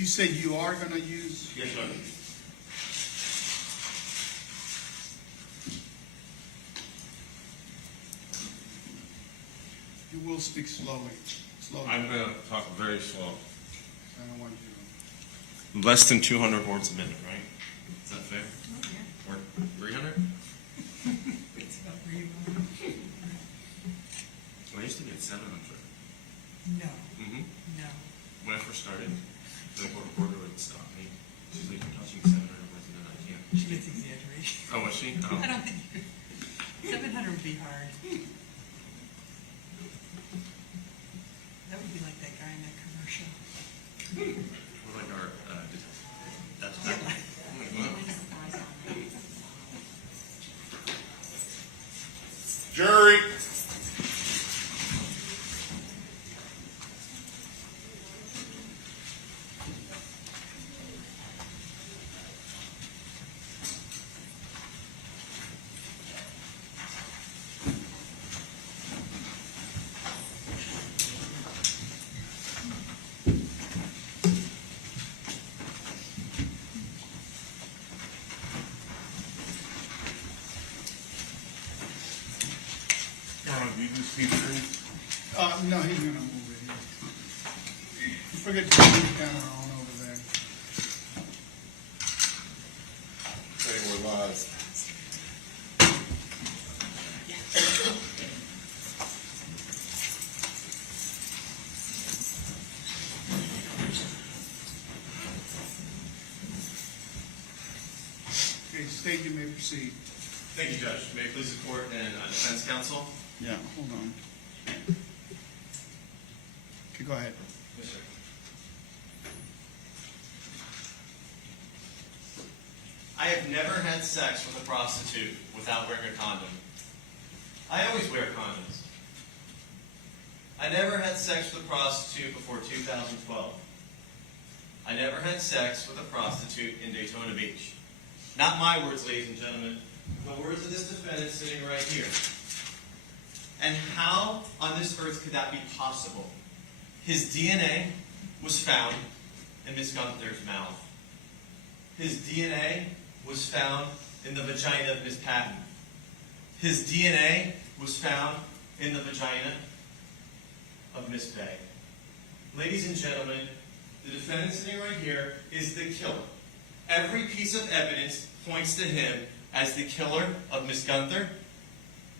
You say you are going to use? Yes, sir. You will speak slowly. Slowly. I'm going to talk very slow. I don't want you Less than 200 words a minute, right? Is that fair? Yeah. Or 300? It's about where you want. I used to get 700. No, Mm-hmm. no. When I first started, the court reporter would stop me. She's like, "You're touching 700 words a minute. I can't." She gets exaggeration. Oh, was she? Oh. I don't think 700 would be hard. That would be like that guy in that commercial. We're like our, that's Jury. Do you do speakers? No, he's going to move it here. You forget to put the camera on over there. Say we're live. Okay, state you may proceed. Thank you, Judge. May it please the court and defense counsel? Yeah, hold on. Okay, go ahead. Yes, sir. I have never had sex with a prostitute without wearing a condom. I always wear condoms. I never had sex with a prostitute before 2012. I never had sex with a prostitute in Daytona Beach. Not my words, ladies and gentlemen. The words of this defendant sitting right here. And how on this earth could that be possible? His DNA was found in Miss Gunther's mouth. His DNA was found in the vagina of Miss Patton. His DNA was found in the vagina of Miss Bay. Ladies and gentlemen, the defendant sitting right here is the killer. Every piece of evidence points to him as the killer of Miss Gunther,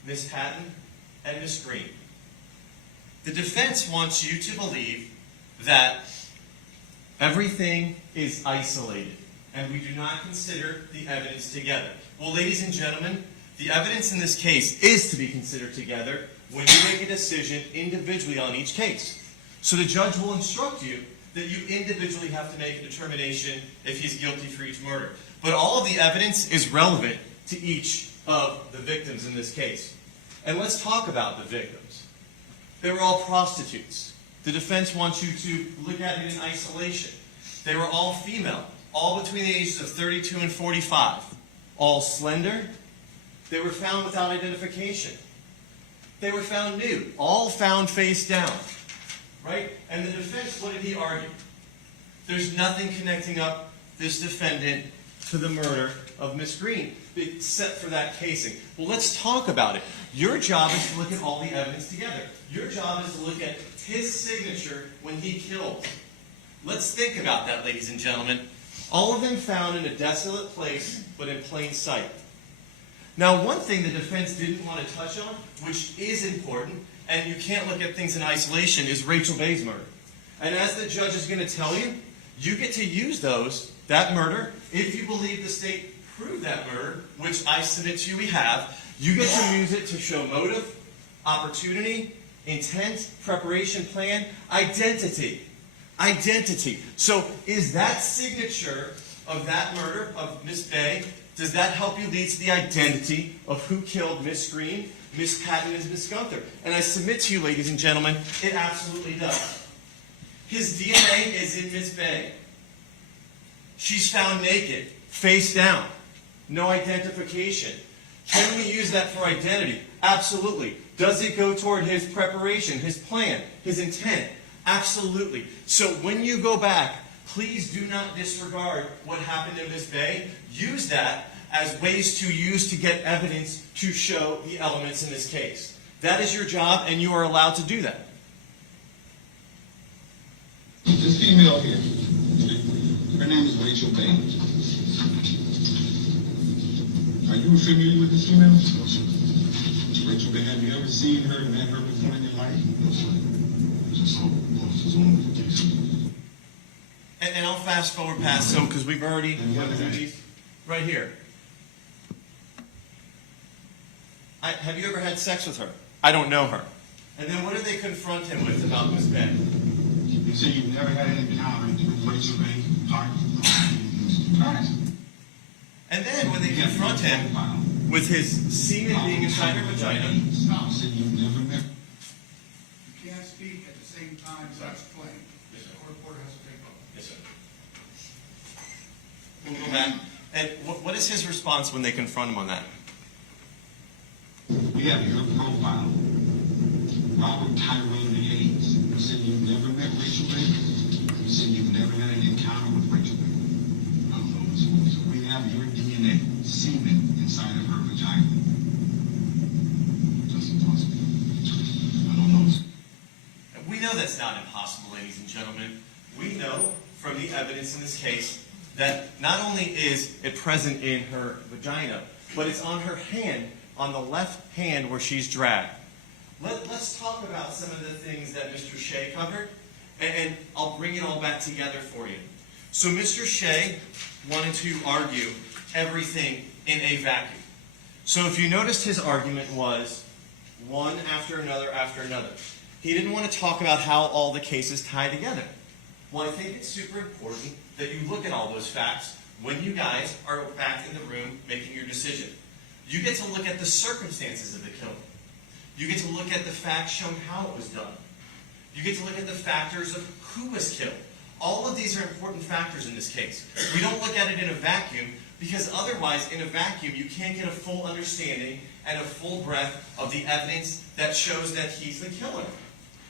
Miss Patton, and Miss Green. The defense wants you to believe that everything is isolated and we do not consider the evidence together. Well, ladies and gentlemen, the evidence in this case is to be considered together when you make a decision individually on each case. So the judge will instruct you that you individually have to make a determination if he's guilty for each murder. But all of the evidence is relevant to each of the victims in this case. And let's talk about the victims. They were all prostitutes. The defense wants you to look at it in isolation. They were all female, all between the ages of 32 and 45. All slender. They were found without identification. They were found nude, all found face down. Right? And the defense, what did he argue? There's nothing connecting up this defendant to the murder of Miss Green, except for that casing. Well, let's talk about it. Your job is to look at all the evidence together. Your job is to look at his signature when he killed. Let's think about that, ladies and gentlemen. All of them found in a desolate place, but in plain sight. Now, one thing the defense didn't want to touch on, which is important, and you can't look at things in isolation, is Rachel Bay's murder. And as the judge is going to tell you, you get to use that murder, if you believe the state proved that murder, which I submit to you we have, you get to use it to show motive, opportunity, intent, preparation plan, identity. Identity. So is that signature of that murder of Miss Bay, does that help you lead to the identity of who killed Miss Green, Miss Patton, and Miss Gunther? And I submit to you, ladies and gentlemen, it absolutely does. His DNA is in Miss Bay. She's found naked, face down, no identification. Can we use that for identity? Absolutely. Does it go toward his preparation, his plan, his intent? Absolutely. So when you go back Please do not disregard what happened in Miss Bay. Use that as ways to use to get evidence to show the elements in this case. That is your job, and you are allowed to do that. This female here, her name is Rachel Bay. Are you familiar with this female? No, sir. Rachel Bay, have you ever seen her, met her before in your life? No, sir. Just saw the case. And I'll fast forward past some because we've already went through these right here. Have you ever had sex with her? I don't know her. And then what did they confront him with about Miss Bay? You say you've never had an encounter with Rachel Bay, And then when they confront him with his semen being inside her vagina. You never met. You can't speak at the same time as explain. Yes, sir. The court has to take over. Yes, sir. We'll go back. And what is his response when they confront him on that? We have your profile. Robert Tyrone Hayes. You said you've never met Rachel Bay. You said you've never had an encounter with Rachel Bay. I don't know. So we have your DNA, semen, inside of her vagina. That's impossible. I don't know. We know that's not impossible, ladies and gentlemen. We know from the evidence in this case that not only is it present in her vagina, but it's on her hand, on the left hand where she's dragged. Let's talk about some of the things that Mr. Shea covered, and I'll bring it all back together for you. So Mr. Shea wanted to argue everything in a vacuum. So if you noticed, his argument was one after another after another. He didn't want to talk about how all the cases tie together. Well, I think it's super important that you look at all those facts when you guys are back in the room making your decision. You get to look at the circumstances of the killing. You get to look at the facts showing how it was done. You get to look at the factors of who was killed. All of these are important factors in this case. We don't look at it in a vacuum because otherwise, in a vacuum, you can't get a full understanding and a full breadth of the evidence that shows that he's the killer.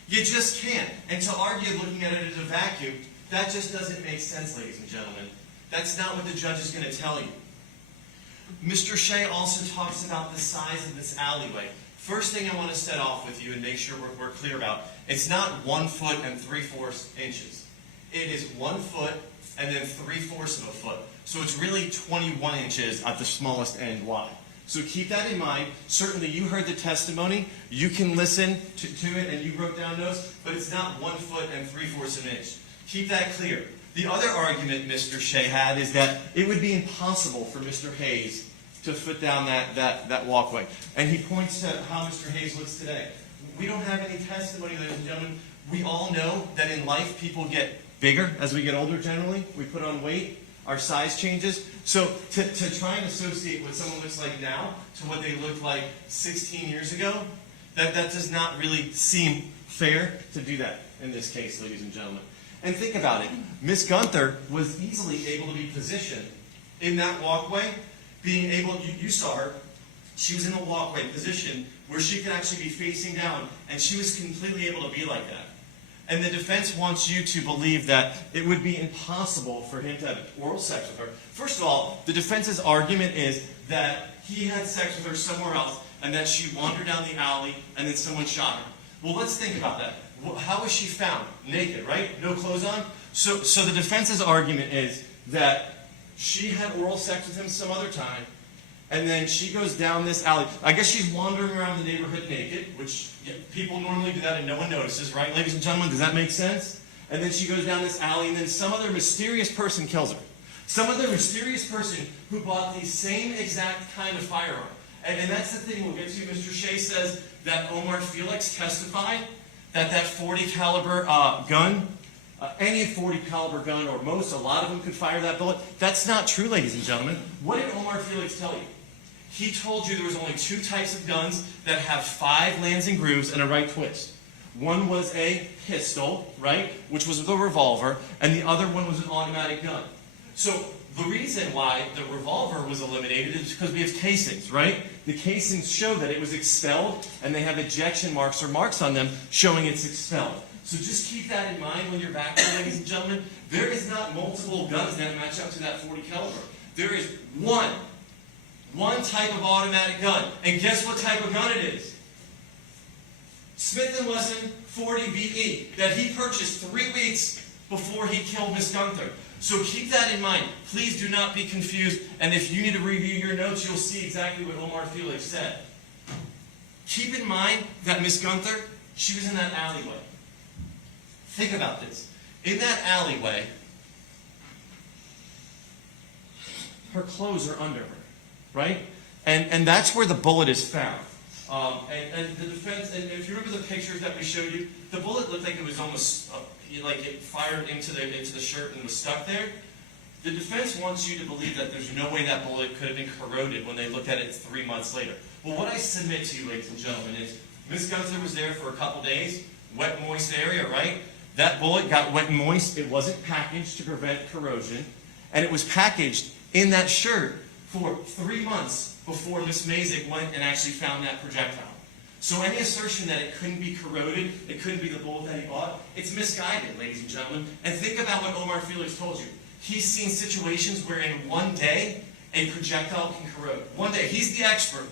You just can't. And to argue looking at it as a vacuum, that just doesn't make sense, ladies and gentlemen. That's not what the judge is going to tell you. Mr. Shea also talks about the size of this alleyway. First thing I want to set off with you and make sure we're clear about, it's not 1 foot and 3/4 inches. It is 1 foot and then 3/4 of a foot. So it's really 21 inches at the smallest end wide. So keep that in mind. Certainly you heard the testimony. You can listen to it and you wrote down notes, but it's not 1 foot and 3/4 of an inch. Keep that clear. The other argument Mr. Shea had is that it would be impossible for Mr. Hayes to foot down that walkway. And he points to how Mr. Hayes looks today. We don't have any testimony, ladies and gentlemen. We all know that in life people get bigger as we get older generally. We put on weight. Our size changes. So to try and associate what someone looks like now to what they looked like 16 years ago, that does not really seem fair to do that in this case, ladies and gentlemen. And think about it. Miss Gunther was easily able to be positioned in that walkway, being able, you saw her, she was in a walkway position where she could actually be facing down, and she was completely able to be like that. And the defense wants you to believe that it would be impossible for him to have oral sex with her. First of all, the defense's argument is that he had sex with her somewhere else and that she wandered down the alley and then someone shot her. Well, let's think about that. How was she found? Naked, right? No clothes on? So the defense's argument is that she had oral sex with him some other time, and then she goes down this alley. I guess she's wandering around the neighborhood naked, which people normally do that and no one notices, right, ladies and gentlemen? Does that make sense? And then she goes down this alley, and then some other mysterious person kills her. Some other mysterious person who bought the same exact kind of firearm. And that's the thing we'll get to. Mr. Shea says that Omar Felix testified that 40 caliber gun, any 40 caliber gun or most, a lot of them could fire that bullet. That's not true, ladies and gentlemen. What did Omar Felix tell you? He told you there was only 2 types of guns that have 5 lands and grooves and a right twist. One was a pistol, right, which was the revolver, and the other one was an automatic gun. So the reason why the revolver was eliminated is because we have casings, right? The casings show that it was expelled, and they have ejection marks or marks on them showing it's expelled. So just keep that in mind when you're back there, ladies and gentlemen. There is not multiple guns that match up to that .40 caliber. There is one type of automatic gun. And guess what type of gun it is? Smith & Wesson 40 BE that he purchased 3 weeks before he killed Miss Gunther. So keep that in mind. Please do not be confused. And if you need to review your notes, you'll see exactly what Omar Felix said. Keep in mind that Miss Gunther, she was in that alleyway. Think about this. In that alleyway, her clothes are under her, right? And that's where the bullet is found. And the defense, and if you remember the pictures that we showed you, the bullet looked like it was almost like it fired into the shirt and was stuck there. The defense wants you to believe that there's no way that bullet could have been corroded when they looked at it 3 months later. Well, what I submit to you, ladies and gentlemen, is Miss Gunther was there for a couple days, wet, moist area, right? That bullet got wet and moist. It wasn't packaged to prevent corrosion, and it was packaged in that shirt for 3 months before Miss Mazik went and actually found that projectile. So any assertion that it couldn't be corroded, it couldn't be the bullet that he bought, it's misguided, ladies and gentlemen. And think about what Omar Felix told you. He's seen situations where in one day, a projectile can corrode. One day. He's the expert,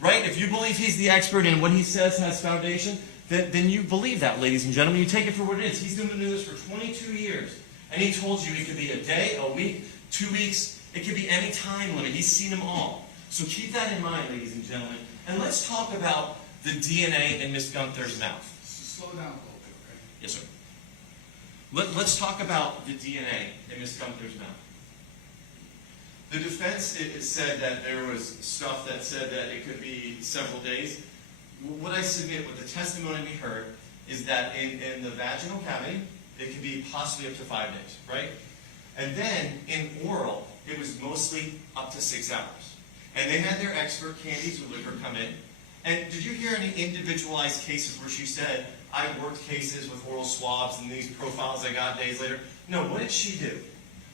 right? If you believe he's the expert and what he says has foundation, then you believe that, ladies and gentlemen. You take it for what it is. He's been doing this for 22 years. And he told you it could be a day, a week, 2 weeks. It could be any time limit. He's seen them all. So keep that in mind, ladies and gentlemen. And let's talk about the DNA in Miss Gunther's mouth. Slow down a little bit, okay? Yes, sir. Let's talk about the DNA in Miss Gunther's mouth. The defense it said that there was stuff that said that it could be several days. What I submit with the testimony we heard is that in the vaginal cavity, it could be possibly up to 5 days, right? And then in oral, it was mostly up to 6 hours. And they had their expert, Candice Liquor, come in. And did you hear any individualized cases where she said, I worked cases with oral swabs and these profiles I got days later? No, what did she do?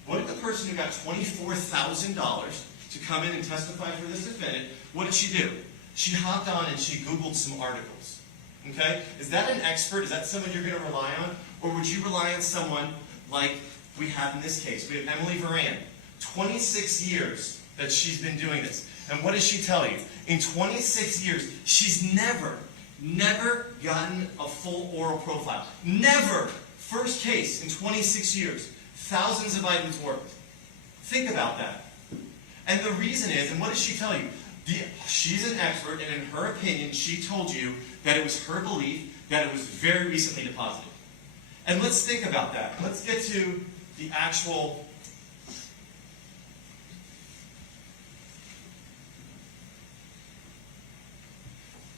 What did the person who got $24,000 to come in and testify for this defendant, what did she do? She hopped on and she Googled some articles. Okay? Is that an expert? Is that someone you're going to rely on? Or would you rely on someone like we have in this case? We have Emily Varan. 26 years that she's been doing this. And what does she tell you? In 26 years, she's never gotten a full oral profile. Never! First case in 26 years. Thousands of items worth. Think about that. And the reason is, and what does she tell you? She's an expert, and in her opinion, she told you that it was her belief that it was very recently deposited. And let's think about that. Let's get to the actual...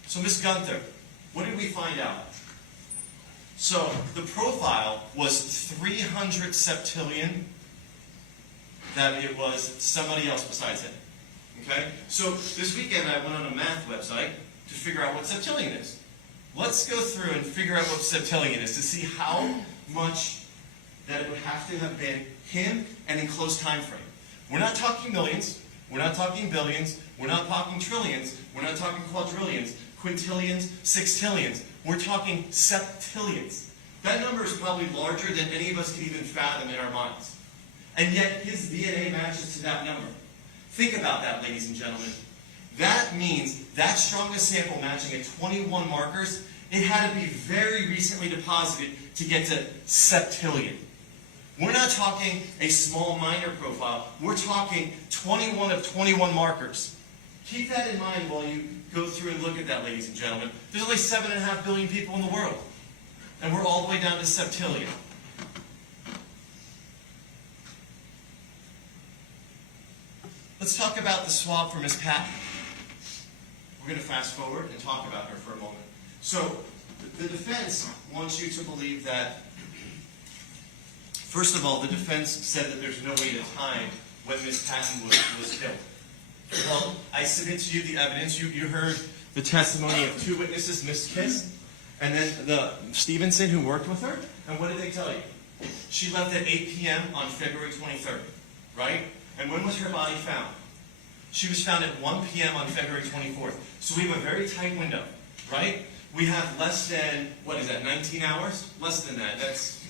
So Miss Gunther, what did we find out? So the profile was 300 septillion, that it was somebody else besides him. Okay? So this weekend I went on a math website to figure out what septillion is. Let's go through and figure out what septillion is to see how much that it would have to have been him and in close time frame. We're not talking millions, we're not talking billions, we're not talking trillions, we're not talking quadrillions, quintillions, sextillions. We're talking septillions. That number is probably larger than any of us can even fathom in our minds. And yet his DNA matches to that number. Think about that, ladies and gentlemen. That means that strongest sample matching at 21 markers, it had to be very recently deposited to get to septillion. We're not talking a small minor profile. We're talking 21 of 21 markers. Keep that in mind while you go through and look at that, ladies and gentlemen. There's only 7.5 billion people in the world. And we're all the way down to septillion. Let's talk about the swab for Miss Patton. We're going to fast forward and talk about her for a moment. So, the defense wants you to believe that, first of all, the defense said that there's no way to time when Miss Patton was killed. Well, I submit to you the evidence. You heard the testimony of 2 witnesses, Miss Kiss, and then the Stevenson who worked with her. And what did they tell you? She left at 8 p.m. on February 23rd, right? And when was her body found? She was found at 1 p.m. on February 24th. So we have a very tight window, right? we have less than, what is that, 19 hours? Less than that, that's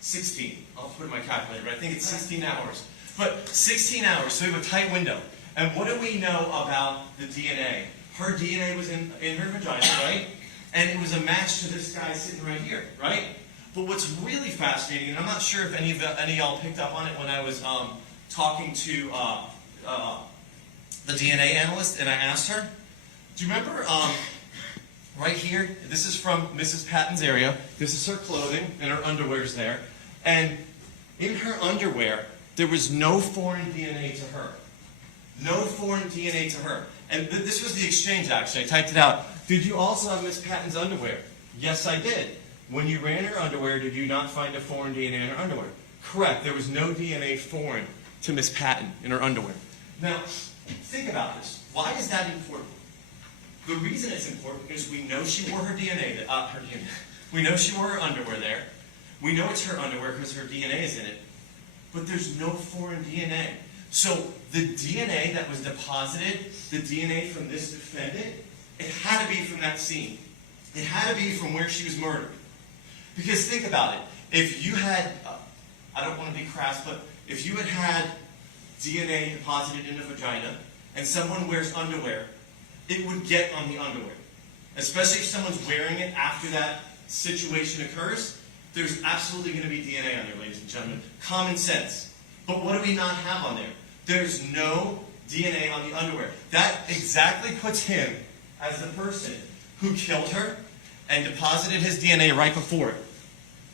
16. I'll put it in my calculator, but I think it's 16 hours. But 16 hours, so we have a tight window. And what do we know about the DNA? Her DNA was in her vagina, right? And it was a match to this guy sitting right here, right? But what's really fascinating, and I'm not sure if any of y'all picked up on it when I was talking to the DNA analyst, and I asked her, do you remember right here, this is from Mrs. Patton's area, this is her clothing, and her underwear's there, and in her underwear, there was no foreign DNA to her. No foreign DNA to her. And this was the exchange, actually. I typed it out. Did you also have Miss Patton's underwear? Yes, I did. When you ran her underwear, did you not find a foreign DNA in her underwear? Correct. There was no DNA foreign to Miss Patton in her underwear. Now, think about this. Why is that important? The reason it's important is we know she wore her DNA. We know she wore her underwear there. We know it's her underwear because her DNA is in it. But there's no foreign DNA. So the DNA that was deposited, the DNA from this defendant, it had to be from that scene. It had to be from where she was murdered. Because think about it. If you had, I don't want to be crass, but if you had DNA deposited in a vagina and someone wears underwear, it would get on the underwear. Especially if someone's wearing it after that situation occurs, there's absolutely going to be DNA on there, ladies and gentlemen. Common sense. But what do we not have on there? There's no DNA on the underwear. That exactly puts him as the person who killed her and deposited his DNA right before it.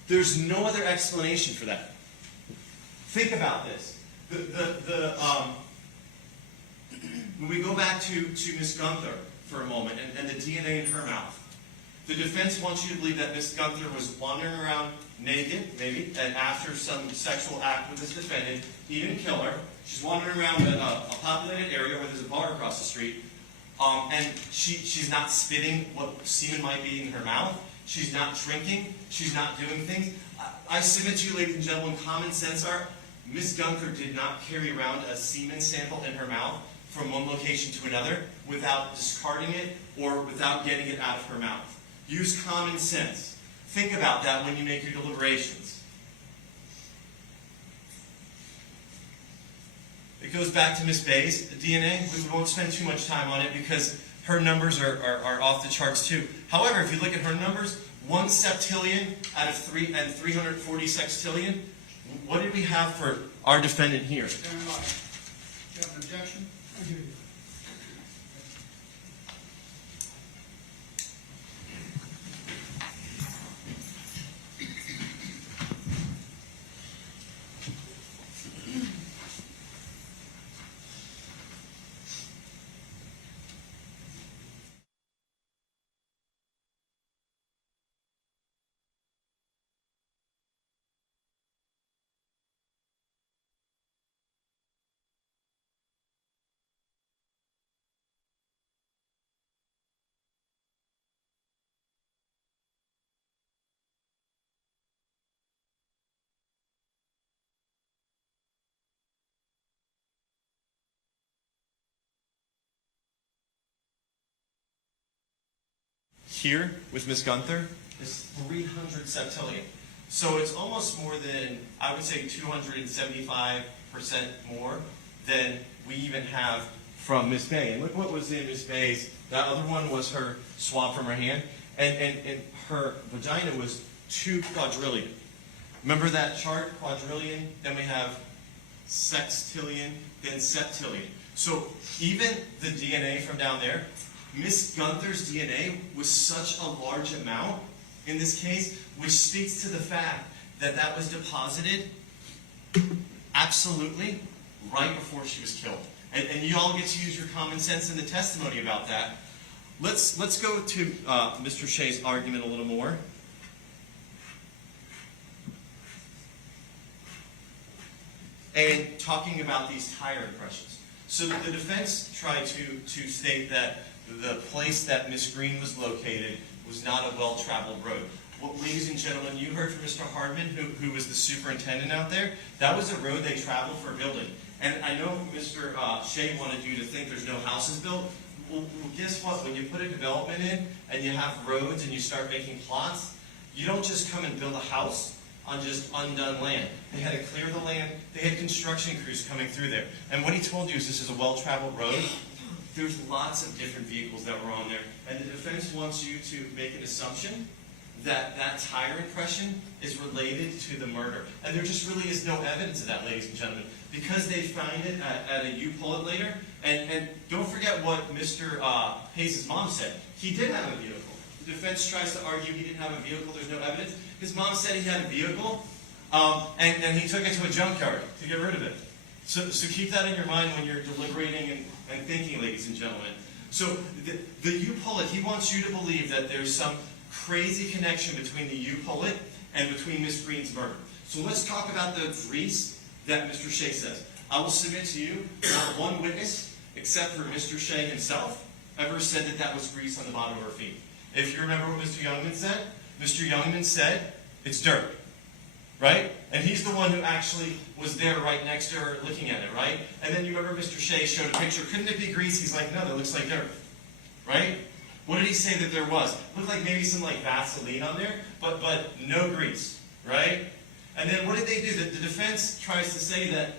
There's no other explanation for that. Think about this. When we go back to Miss Gunther for a moment and the DNA in her mouth, the defense wants you to believe that Miss Gunther was wandering around naked, maybe, and after some sexual act with this defendant, he didn't kill her. She's wandering around a populated area where there's a bar across the street, and she's not spitting what semen might be in her mouth. She's not drinking. She's not doing things. I submit to you, ladies and gentlemen, common sense are, Miss Gunther did not carry around a semen sample in her mouth from one location to another without discarding it or without getting it out of her mouth. Use common sense. Think about that when you make your deliberations. It goes back to Miss Bay's DNA. We won't spend too much time on it because her numbers are off the charts too. However, if you look at her numbers, 1 septillion out of 340 sextillion, what did we have for our defendant here? Stand by. You have an objection? I do. Here, with Miss Gunther, is 300 septillion. So it's almost more than, I would say, 275% more than we even have from Miss Bay. And look what was in Miss Bay's. That other one was her swab from her hand. And her vagina was 2 quadrillion. Remember that chart? Quadrillion. Then we have sextillion, then septillion. So even the DNA from down there, Miss Gunther's DNA was such a large amount in this case, which speaks to the fact that that was deposited absolutely right before she was killed. And you all get to use your common sense in the testimony about that. Let's go to Mr. Shea's argument a little more. And talking about these tire impressions. So the defense tried to state that the place that Miss Green was located was not a well-traveled road. Well, ladies and gentlemen, you heard from Mr. Hardman, who was the superintendent out there. That was a road they traveled for building. And I know Mr. Shea wanted you to think there's no houses built. Well, guess what? When you put a development in and you have roads and you start making plots, you don't just come and build a house on just undone land. They had to clear the land. They had construction crews coming through there. And what he told you is this is a well-traveled road. There's lots of different vehicles that were on there. And the defense wants you to make an assumption that that tire impression is related to the murder. And there just really is no evidence of that, ladies and gentlemen, because they find it at a U-Pull-It later. And don't forget what Mr. Hayes' mom said. He did have a vehicle. The defense tries to argue he didn't have a vehicle, there's no evidence. His mom said he had a vehicle, and he took it to a junkyard to get rid of it. So keep that in your mind when you're deliberating and thinking, ladies and gentlemen. So the U-Pull-It, he wants you to believe that there's some crazy connection between the U-Pull-It and between Miss Green's murder. So let's talk about the grease that Mr. Shea says. I will submit to you, not one witness, except for Mr. Shea himself, ever said that that was grease on the bottom of her feet. If you remember what Mr. Youngman said, it's dirt, right? And he's the one who actually was there right next to her looking at it, right? And then you remember Mr. Shea showed a picture. Couldn't it be grease? He's like, no, that looks like dirt, right? What did he say that there was? Looked like maybe some like Vaseline on there, but no grease, right? And then what did they do? The defense tries to say that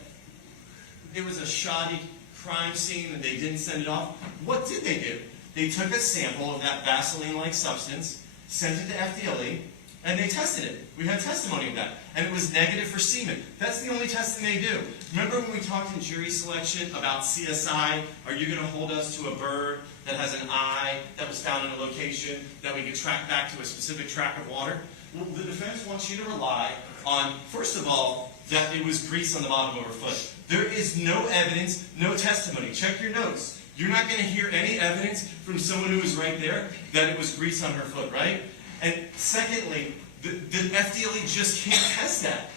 it was a shoddy crime scene and they didn't send it off. What did they do? They took a sample of that Vaseline-like substance, sent it to FDLE, and they tested it. We had testimony of that. And it was negative for semen. That's the only testing they do. Remember when we talked in jury selection about CSI? Are you going to hold us to a bird that has an eye that was found in a location that we could track back to a specific tract of water? Well, the defense wants you to rely on, first of all, that it was grease on the bottom of her foot. There is no evidence, no testimony. Check your notes. You're not going to hear any evidence from someone who was right there that it was grease on her foot, right? And secondly, the FDLE just can't test that.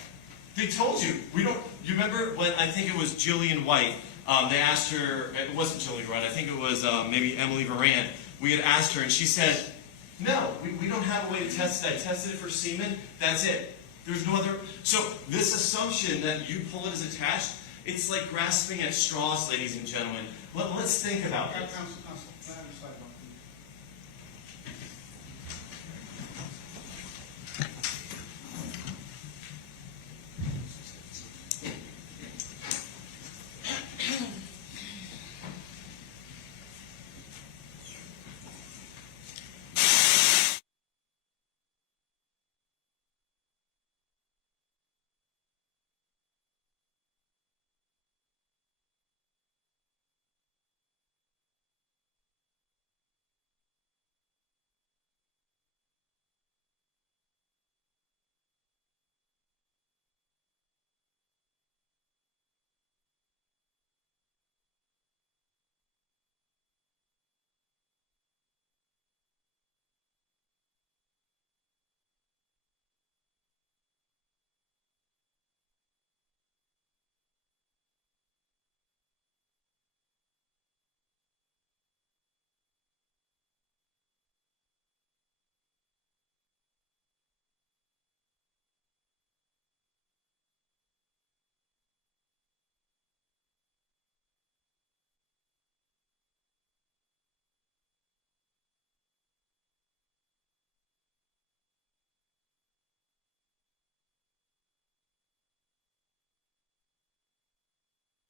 They told you. You remember when, I think it was Jillian White, they asked her, it wasn't Jillian White, I think it was maybe Emily Varan. We had asked her and she said, no, we don't have a way to test that. I tested it for semen, that's it. There's no other. So this assumption that U-Pull-It is attached, it's like grasping at straws, ladies and gentlemen. Let's think about this. Counsel, can I have a sidebar, please?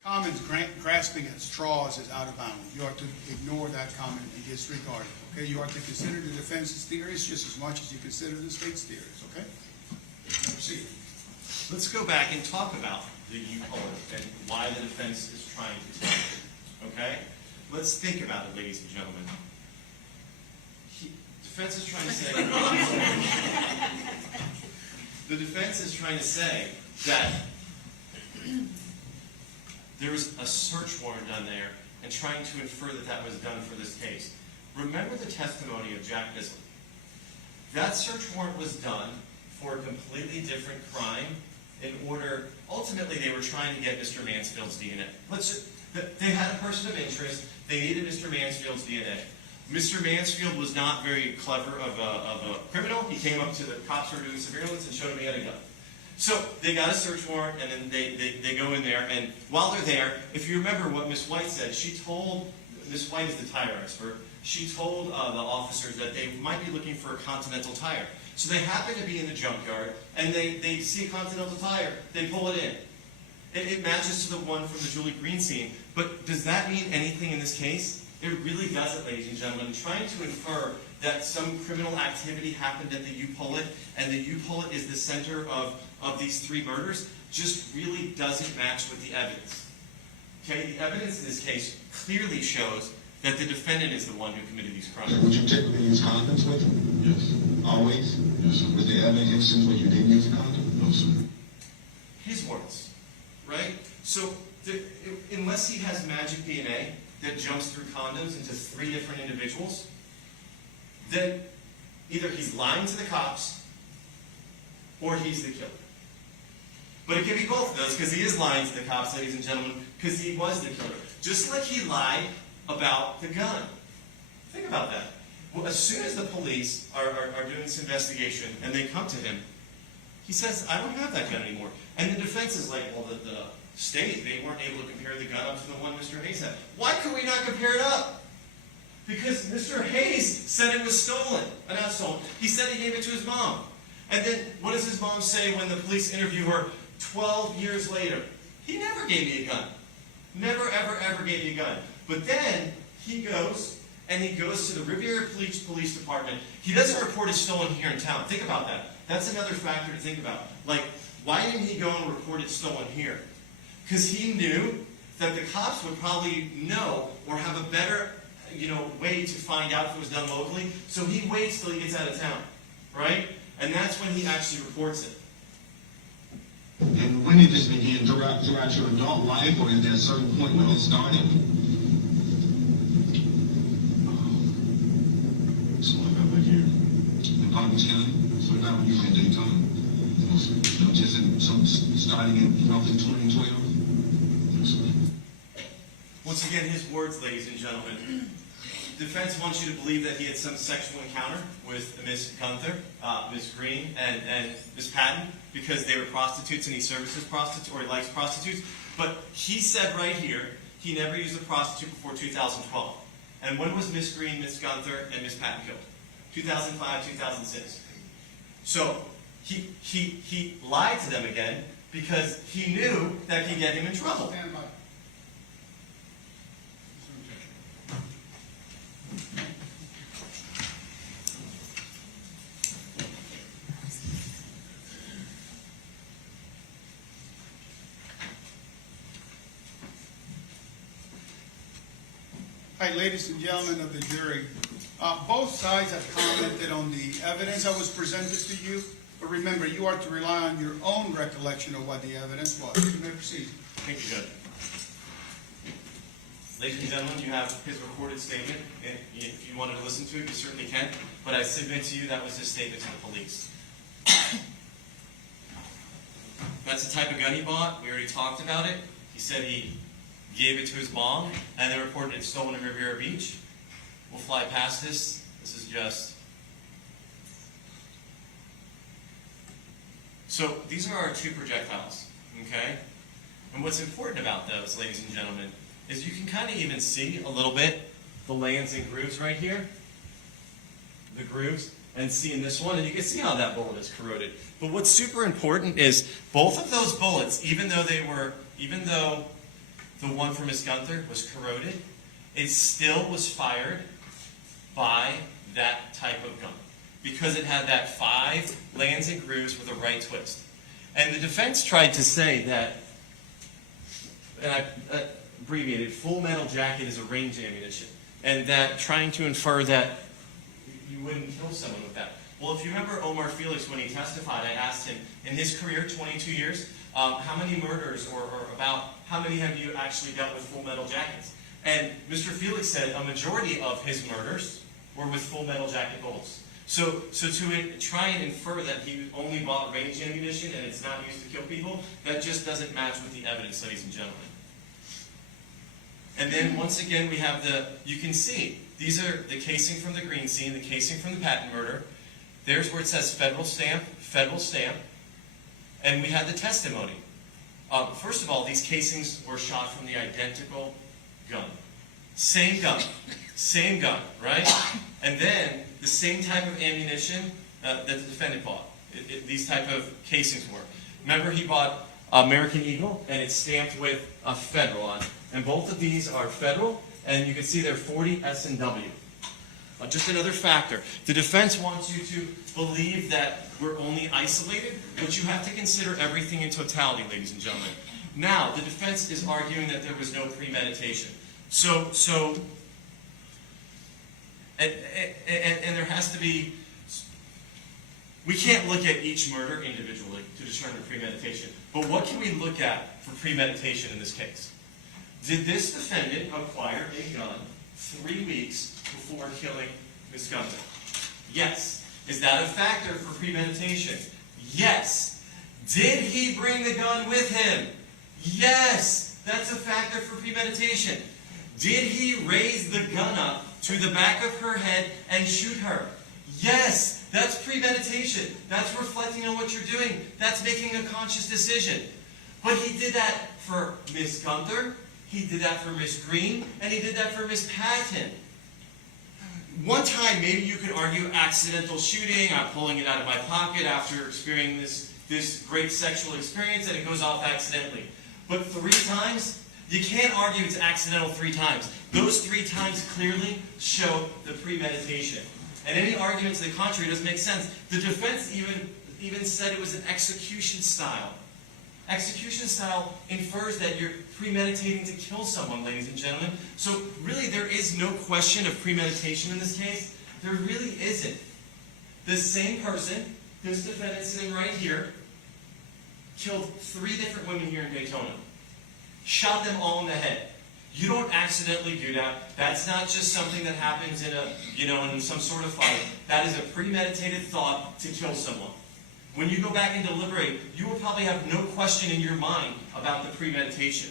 Comments grasping at straws is out of bounds. You ought to ignore that comment and disregard it, okay? You ought to consider the defense's theories just as much as you consider the state's theories, okay? Proceed. Let's go back and talk about the U-Pull-It and why the defense is trying to tell it, okay? Let's think about it, ladies and gentlemen. Defense is trying to say... the defense is trying to say that there was a search warrant done there and trying to infer that that was done for this case. Remember the testimony of Jack Bisley. That search warrant was done for a completely different crime in order, ultimately they were trying to get Mr. Mansfield's DNA. They had a person of interest, they needed Mr. Mansfield's DNA. Mr. Mansfield was not very clever of a criminal. He came up to the cops who were doing surveillance and showed him he had a gun. So they got a search warrant, and then they go in there, and while they're there, if you remember what Ms. White said, she told Ms. White is the tire expert. She told the officers that they might be looking for a Continental tire. So they happen to be in the junkyard, and they see a Continental tire. They pull it in. It matches to the one from the Julie Green scene. But does that mean anything in this case? It really doesn't, ladies and gentlemen. Trying to infer that some criminal activity happened at the U-Pullet, and the U-Pullet is the center of these 3 murders, just really doesn't match with the evidence. Okay, the evidence in this case clearly shows that the defendant is the one who committed these crimes. Would you typically use condoms with you? Yes. Always? Yes, sir. Was there ever an instance where you didn't use a condom? No, sir. His words, right? So, unless he has magic DNA that jumps through condoms into 3 different individuals, then either he's lying to the cops or he's the killer. But it can be both of those, because he is lying to the cops, ladies and gentlemen, because he was the killer. Just like he lied about the gun. Think about that. Well, as soon as the police are doing this investigation and they come to him, he says, I don't have that gun anymore. And the defense is like, well, the state, they weren't able to compare the gun up to the one Mr. Hayes had. Why could we not compare it up? Because Mr. Hayes said it was stolen. Not stolen. He said he gave it to his mom. And then what does his mom say when the police interview her 12 years later? He never gave me a gun. Never, ever, ever gave me a gun. But then he goes to the Riviera Police Department. He doesn't report it stolen here in town. Think about that. That's another factor to think about. Like, why didn't he go and report it stolen here? Because he knew that the cops would probably know or have a better, way to find out if it was done locally. So he waits till he gets out of town, right? And that's when he actually reports it. And when did this begin? Throughout your adult life, or is there a certain point when it started? So I got back here. In Palm Beach County? So now when you were in Daytona? No, sir. Just starting in roughly 2012? Yes, sir. Once again, his words, ladies and gentlemen. Defense wants you to believe that he had some sexual encounter with Ms. Gunther, Ms. Green, and Ms. Patton, because they were prostitutes and he services prostitutes, or he likes prostitutes. But he said right here, he never used a prostitute before 2012. And when was Ms. Green, Ms. Gunther, and Ms. Patton killed? 2005, 2006. So he lied to them again because he knew that could get him in trouble. Stand by. All right, ladies and gentlemen of the jury, both sides have commented on the evidence that was presented to you, but remember, you are to rely on your own recollection of what the evidence was. You may proceed. Thank you, Judge. Ladies and gentlemen, you have his recorded statement. If you wanted to listen to it, you certainly can. But I submit to you that was his statement to the police. That's the type of gun he bought. We already talked about it. He said he gave it to his mom, and they reported it stolen in Riviera Beach. We'll fly past this. This is just... So these are our 2 projectiles, okay? And what's important about those, ladies and gentlemen, is you can kind of even see a little bit the lands and grooves right here. The grooves. And see in this one, and you can see how that bullet is corroded. But what's super important is both of those bullets, even though the one from Ms. Gunther was corroded, it still was fired by that type of gun. Because it had that 5 lands and grooves with a right twist. And the defense tried to say that, and I abbreviated, full metal jacket is a range ammunition. And that trying to infer that you wouldn't kill someone with that. Well, if you remember Omar Felix when he testified, I asked him, in his career, 22 years, how many murders or about how many have you actually dealt with full metal jackets? And Mr. Felix said a majority of his murders were with full metal jacket bullets. So to try and infer that he only bought range ammunition and it's not used to kill people, that just doesn't match with the evidence, ladies and gentlemen. And then once again we have you can see, these are the casing from the Green scene, the casing from the Patton murder. There's where it says federal stamp, and we had the testimony. First of all, these casings were shot from the identical gun. Same gun, right? And then the same type of ammunition that the defendant bought. These type of casings were. Remember, he bought American Eagle, and it's stamped with a federal on it. And both of these are federal, and you can see they're 40 S&W. Just another factor. The defense wants you to believe that we're only isolated, but you have to consider everything in totality, ladies and gentlemen. Now, the defense is arguing that there was no premeditation. And there has to be, we can't look at each murder individually to determine premeditation. But what can we look at for premeditation in this case? Did this defendant acquire a gun 3 weeks before killing Ms. Gunther? Yes. Is that a factor for premeditation? Yes. Did he bring the gun with him? Yes. That's a factor for premeditation. Did he raise the gun up to the back of her head and shoot her? Yes. That's premeditation. That's reflecting on what you're doing. That's making a conscious decision. But he did that for Ms. Gunther, he did that for Ms. Green, and he did that for Ms. Patton. One time, maybe you could argue accidental shooting, I'm pulling it out of my pocket after experiencing this great sexual experience, and it goes off accidentally. But 3 times? You can't argue it's accidental 3 times. Those 3 times clearly show the premeditation. And any argument to the contrary doesn't make sense. The defense even said it was an execution style. Execution style infers that you're premeditating to kill someone, ladies and gentlemen. So really there is no question of premeditation in this case. There really isn't. The same person, this defendant sitting right here, killed 3 different women here in Daytona. Shot them all in the head. You don't accidentally do that. That's not just something that happens in some sort of fight. That is a premeditated thought to kill someone. When you go back and deliberate, you will probably have no question in your mind about the premeditation.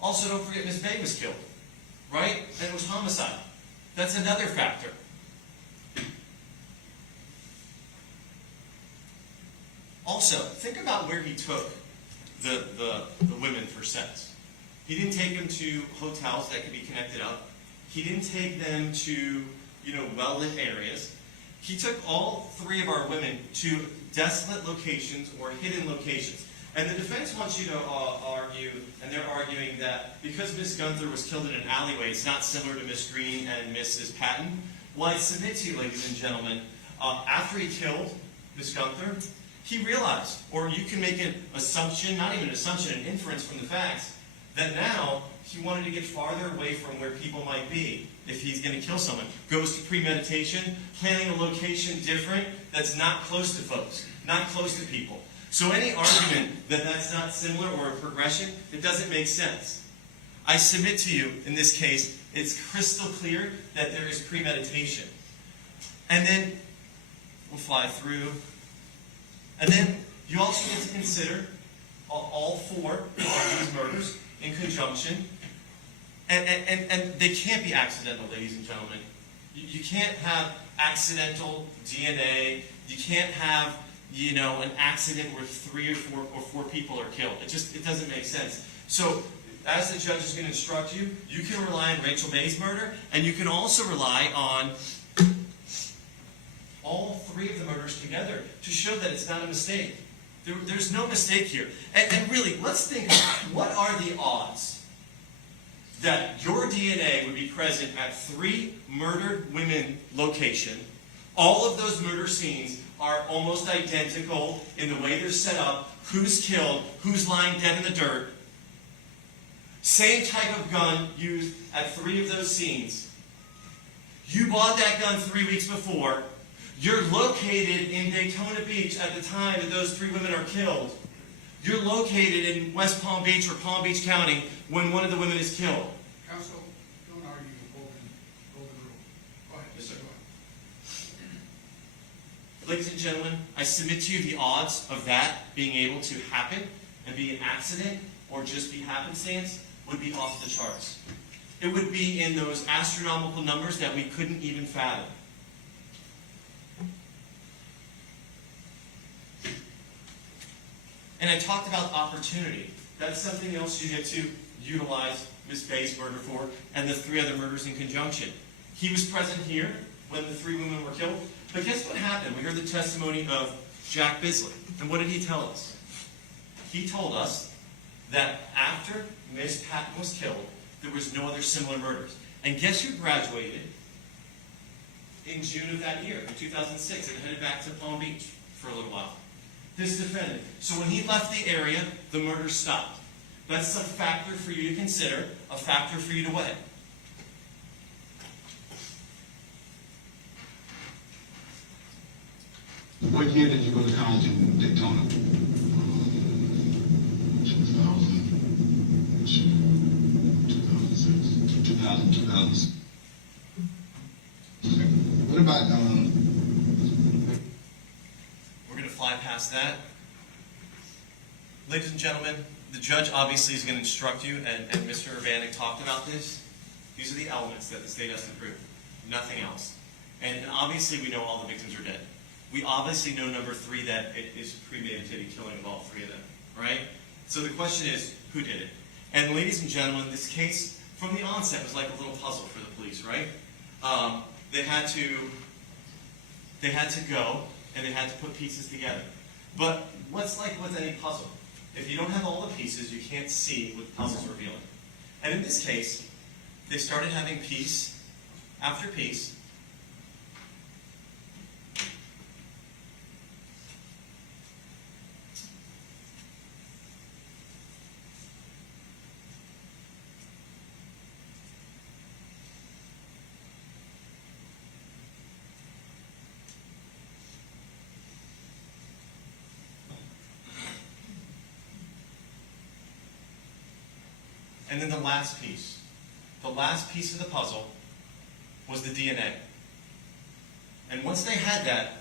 Also, don't forget Ms. Bay was killed, right? And it was homicide. That's another factor. Also, think about where he took the women for sex. He didn't take them to hotels that could be connected up. He didn't take them to, well-lit areas. He took all 3 of our women to desolate locations or hidden locations. And the defense wants you to argue, and they're arguing that because Ms. Gunther was killed in an alleyway, it's not similar to Ms. Green and Mrs. Patton. Well, I submit to you, ladies and gentlemen, after he killed Ms. Gunther, he realized, or you can make an assumption, not even an assumption, an inference from the facts, that now he wanted to get farther away from where people might be if he's going to kill someone. Goes to premeditation, planning a location different that's not close to folks, not close to people. So any argument that that's not similar or a progression, it doesn't make sense. I submit to you, in this case, it's crystal clear that there is premeditation. And then, we'll fly through. And then you also get to consider all 4 of these murders in conjunction. And they can't be accidental, ladies and gentlemen. You can't have accidental DNA. You can't have, an accident where 3 or 4 people are killed. It doesn't make sense. So, as the judge is going to instruct you, you can rely on Rachel Bay's murder, and you can also rely on all 3 of the murders together to show that it's not a mistake. There's no mistake here. And really, let's think about what are the odds that your DNA would be present at 3 murdered women location. All of those murder scenes are almost identical in the way they're set up, who's killed, who's lying dead in the dirt. Same type of gun used at 3 of those scenes. You bought that gun 3 weeks before. You're located in Daytona Beach at the time that those 3 women are killed. You're located in West Palm Beach or Palm Beach County when one of the women is killed. Counsel, don't argue open rule. Go ahead. Yes, sir. Ladies and gentlemen, I submit to you the odds of that being able to happen and be an accident or just be happenstance would be off the charts. It would be in those astronomical numbers that we couldn't even fathom. And I talked about opportunity. That's something else you get to utilize Miss Bay's murder for, and the 3 other murders in conjunction. He was present here when the 3 women were killed. But guess what happened? We heard the testimony of Jack Bisley. And what did he tell us? He told us that after Miss Patton was killed, there was no other similar murders. And guess who graduated in June of that year, in 2006, and headed back to Palm Beach for a little while? This defendant. So when he left the area, the murder stopped. That's a factor for you to consider, a factor for you to weigh. What year did you go to college in Daytona? 2006. What about, We're going to fly past that. Ladies and gentlemen, the judge obviously is going to instruct you, and Mr. Urbanik talked about this. These are the elements that the state has to prove. Nothing else. And obviously we know all the victims are dead. We obviously know number 3, that it is premeditated killing of all 3 of them, right? So the question is, who did it? And ladies and gentlemen, this case, from the onset, was like a little puzzle for the police, right? They had to go, and they had to put pieces together. But what's like with any puzzle? If you don't have all the pieces, you can't see what the puzzle's revealing. And in this case, they started having piece after piece. And then the last piece of the puzzle was the DNA. And once they had that,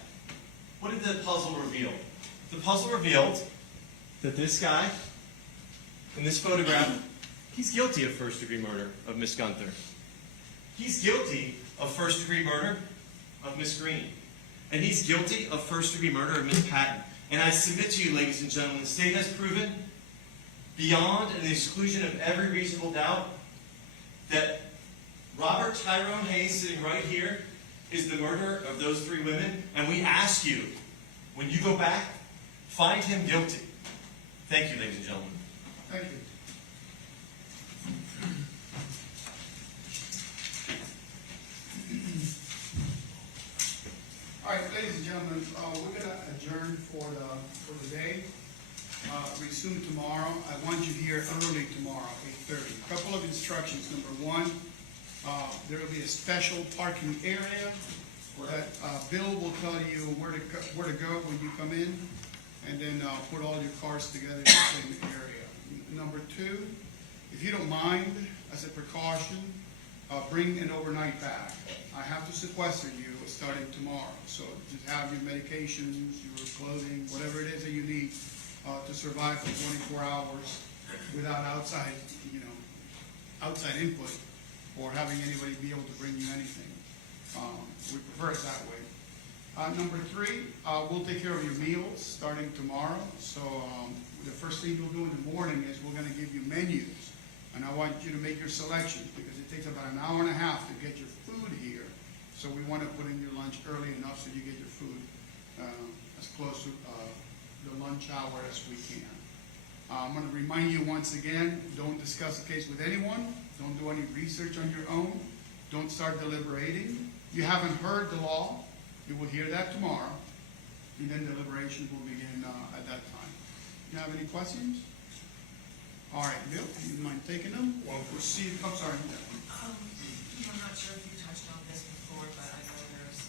what did the puzzle reveal? The puzzle revealed that this guy, in this photograph, he's guilty of first-degree murder of Miss Gunther. He's guilty of first-degree murder of Miss Green. And he's guilty of first-degree murder of Miss Patton. And I submit to you, ladies and gentlemen, the state has proven, beyond and the exclusion of every reasonable doubt, that Robert Tyrone Hayes, sitting right here, is the murderer of those 3 women. And we ask you, when you go back, find him guilty. Thank you, ladies and gentlemen. Thank you. All right, ladies and gentlemen, we're going to adjourn for the day. Resume tomorrow. I want you here early tomorrow, 8:30. A couple of instructions. Number 1, there will be a special parking area that Bill will tell you where to go when you come in, and then put all your cars together in the same area. Number 2, if you don't mind, as a precaution, bring an overnight bag. I have to sequester you starting tomorrow, so just have your medications, your clothing, whatever it is that you need to survive for 24 hours without outside input or having anybody be able to bring you anything. We prefer it that way. Number 3, we'll take care of your meals starting tomorrow. So the first thing we'll do in the morning is we're going to give you menus. And I want you to make your selections because it takes about an hour and a half to get your food here. So we want to put in your lunch early enough so you get your food as close to the lunch hour as we can. I'm going to remind you once again, don't discuss the case with anyone. Don't do any research on your own. Don't start deliberating. You haven't heard the law. You will hear that tomorrow. And then deliberations will begin at that time. You have any questions? All right, Bill, you mind taking them? We'll proceed. I'm sorry. I'm not sure if you touched on this before, but I know there's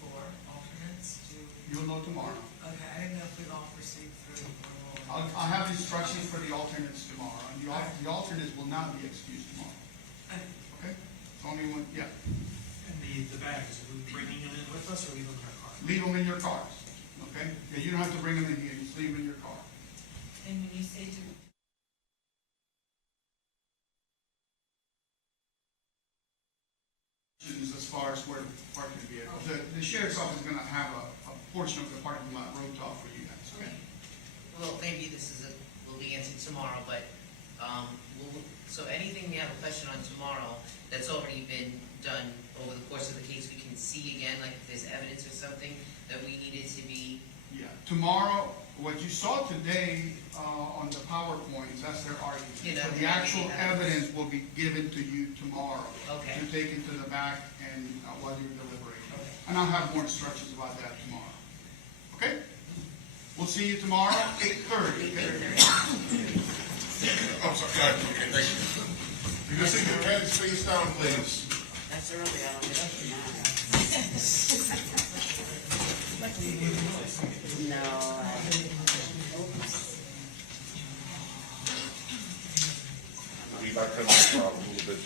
4 alternates to. You'll know tomorrow. Okay, I didn't know if we'd all proceed through. I'll have instructions for the alternates tomorrow. And the alternates will not be excused tomorrow. Okay? Only one, yeah. And the bags, are we bringing them in with us or leave them in our car? Leave them in your cars. Okay? Yeah, you don't have to bring them in here. Just leave them in your car. And when you say to. As far as where to park your vehicle. The sheriff's office is going to have a portion of the parking lot roped off for you guys. Okay? Well, maybe this is will be answered. So tomorrow, but, so anything we have a question on tomorrow that's already been done over the course of the case, we can see again, like if there's evidence or something that we needed to be, Yeah, tomorrow, what you saw today, on the PowerPoints, that's their argument. You know, But the actual yeah. evidence will be given to you tomorrow. Okay. To take it to the back and, while you're deliberating. Okay. And I'll have more instructions about that tomorrow. Okay? We'll see you tomorrow, 8:30. I'm sorry, got it, okay, thank you. You can sit your hands face down, please. that's early, I don't get up to now. No, We back to the problem a little bit.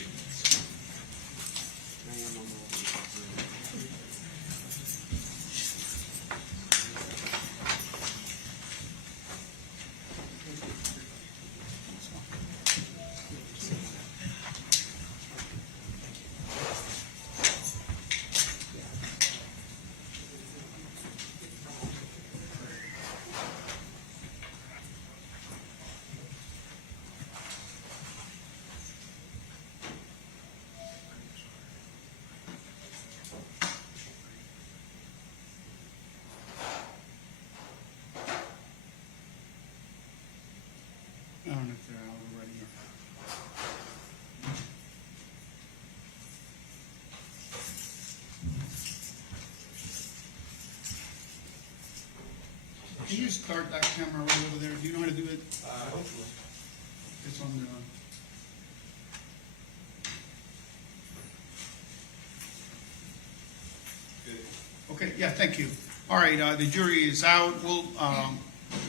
I don't know if they're out already or. Can you start that camera right over there? Do you know how to do it? Hopefully. It's on the. Okay, yeah, thank you. All right, the jury is out. We'll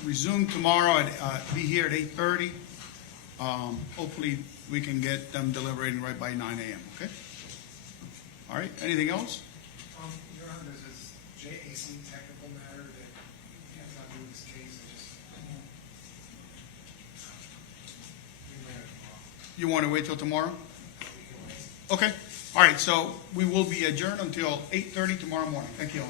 resume tomorrow at, be here at 8:30. Hopefully, we can get them deliberating right by 9 a.m., okay? All right, anything else? Your Honor, there's this JAC technical matter that has not to do with this case, I just. We may have tomorrow. You want to wait till tomorrow? We can wait. Okay, all right, so we will be adjourned until 8:30 tomorrow morning. Thank you all.